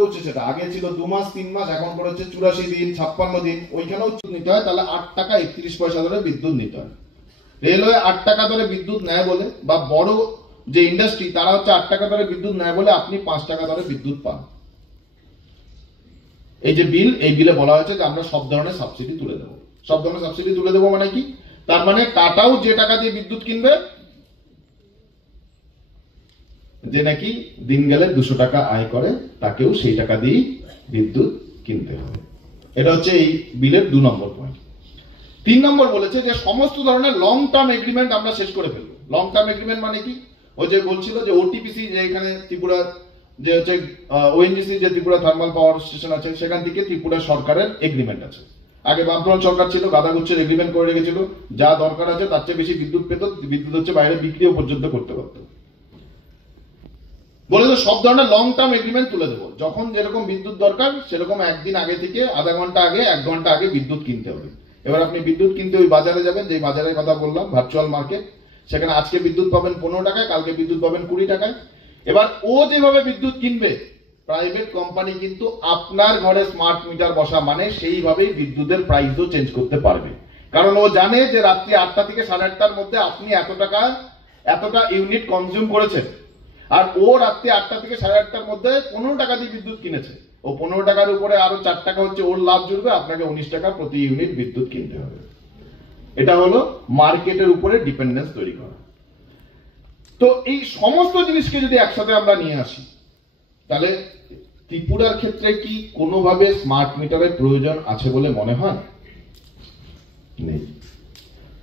সেটা আগে ছিল 2 মাস 3 মাস, এখন করেছে 84 দিন 56 দিন। ওইখানেও নিতে হয়, তাহলে 8 টাকা 31 পয়সা ধরে বিদ্যুৎ নিতে হয়। রেলওয়ে 8 টাকা ধরে বিদ্যুৎ নেয় বলে, বা বড় যে ইন্ডাস্ট্রি তারা হচ্ছে 8 টাকা ধরে বিদ্যুৎ নেয় বলে আপনি 5 টাকা ধরে বিদ্যুৎ পান। এই যে বিল, এই বিলে বলা হয়েছে যে আমরা সব ধরনের সাবসিডি তুলে দেবো। সব ধরনের সাবসিডি তুলে দেবো মানে কি? তার মানে টাটাও যে টাকা দিয়ে বিদ্যুৎ কিনবে, যে নাকি দিন গেলে 200 টাকা আয় করে, তাকেও সেই টাকা দিয়েই বিদ্যুৎ কিনতে হবে। এটা হচ্ছে এই বিলের 2 নম্বর পয়েন্ট। 3 নম্বর বলেছে যে সমস্ত ধরনের লং টার্ম এগ্রিমেন্ট আমরা শেষ করে ফেলবো। লং টার্ম এগ্রিমেন্ট মানে কি? ওই যে বলছিল যে ওটিপিসি, যে এখানে ত্রিপুরা যে হচ্ছে ওএনজিসি, যে ত্রিপুরা থার্মাল পাওয়ার স্টেশন আছে, সেখান থেকে ত্রিপুরা সরকারের এগ্রিমেন্ট আছে। আগে বামফ্রন্ট সরকার ছিল, গাদাগুচ্ছের এগ্রিমেন্ট করে রেখেছিল, যা দরকার আছে তার চেয়ে বেশি বিদ্যুৎ পেত, বিদ্যুৎ হচ্ছে বাইরে বিক্রিও পর্যন্ত করতে পারত। বলে যে সব ধরনের লং টার্ম এগ্রিমেন্ট তুলে দেবো, যখন যেরকম বিদ্যুৎ দরকার সেরকম একদিন আগে থেকে আধা ঘন্টা আগে 1 ঘন্টা আগে বিদ্যুৎ কিনতে হবে। এবার আপনি বিদ্যুৎ কিনতে ওই বাজারে যাবেন, যে বাজারের কথা বললাম, ভার্চুয়াল মার্কেট, সেখানে আজকে বিদ্যুৎ পাবেন 15 টাকায়, কালকে বিদ্যুৎ পাবেন 20 টাকায়। এবার ও যেভাবে বিদ্যুৎ কিনবে, প্রাইভেট কোম্পানি কিন্তু আপনার ঘরে স্মার্ট মিটার বসা মানে সেইভাবেই বিদ্যুতের প্রাইসও চেঞ্জ করতে পারবে। কারণ ও জানে যে রাত্রি 8টা থেকে 8:30টার মধ্যে আপনি এতটা ইউনিট কনজিউম করেছেন, আর ও রাত্রি 8টা থেকে 8:30টার মধ্যে 15 টাকা দিয়ে বিদ্যুৎ কিনেছে। ও 15 টাকার উপরে আরো 4 টাকা হচ্ছে ওর লাভ জুড়বে, আপনাকে 19 টাকা প্রতি ইউনিট বিদ্যুৎ কিনতে হবে। এটা হলো মার্কেটের উপরে ডিপেন্ডেন্স তৈরি করা। তো এই সমস্ত জিনিসকে যদি একসাথে আমরা নিয়ে আসি, তাহলে ত্রিপুরার ক্ষেত্রে কি কোনোভাবে স্মার্ট মিটারের প্রয়োজন আছে বলে মনে হয়? নেই।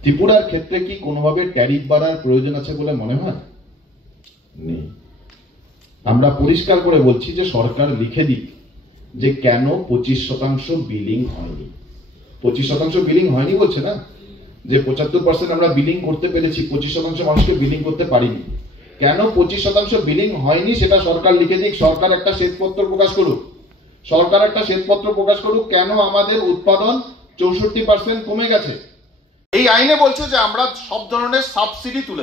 ত্রিপুরার ক্ষেত্রে কি কোনোভাবে ট্যারিফ বাড়ার প্রয়োজন আছে বলে মনে হয়? নেই। আমরা পরিষ্কার করে বলছি যে সরকার লিখে দিক যে কেন 25% বিলিং হয়নি। 25% বিলিং হয়নি বলছে না, যে 75% আমরা বিলিং করতে পেরেছি, 25% মানুষকে বিলিং করতে পারিনি। কেন 25% বিলিং হয়নি সেটা সরকার লিখে দিক। সরকার একটা শ্বেতপত্র প্রকাশ করুক, কেন আমাদের উৎপাদন 64% কমে গেছে। এই আইনে বলছে যে আমরা সব ধরনের সাবসিডি তুলে